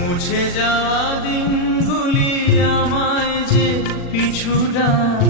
মুছে যাওয়া দিনগুলি আমায় যে পিছু ডাকে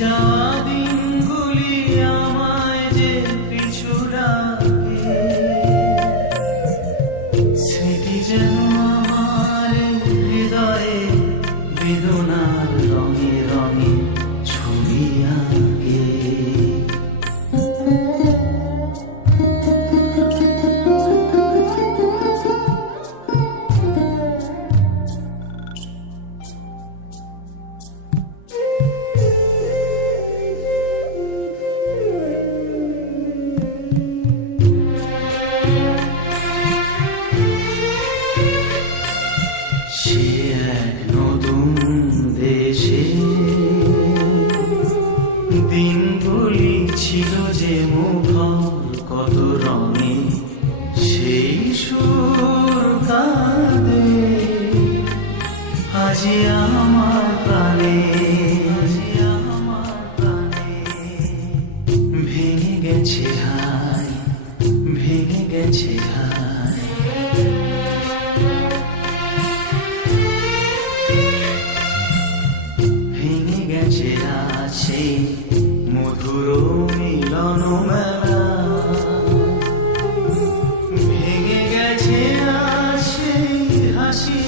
যাওয়া দিনগুলি আমায় যে পিছু ডাকে স্মৃতি যেন আমার হৃদয়ে বেদনার দিনগুলি ছিল যে মুখর কত রঙে সেই সুর কাঁদে। আজি আমার প্রাণে ভেঙে গেছে হাই ভেঙে গেছে হাই ভেঙে গেছে আছে মধুর মিলন মেলা। ভেঙে গেছে আছে হাসি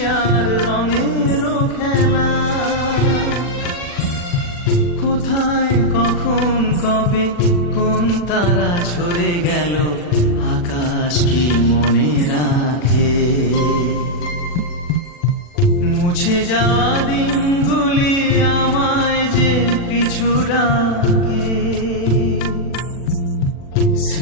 রঙের খেলা। কোথায়, কখন, কবে, কোন তারা ছড়ে গেল, আকাশ মনে রাখে? মুছে যাওয়া দিনগুলি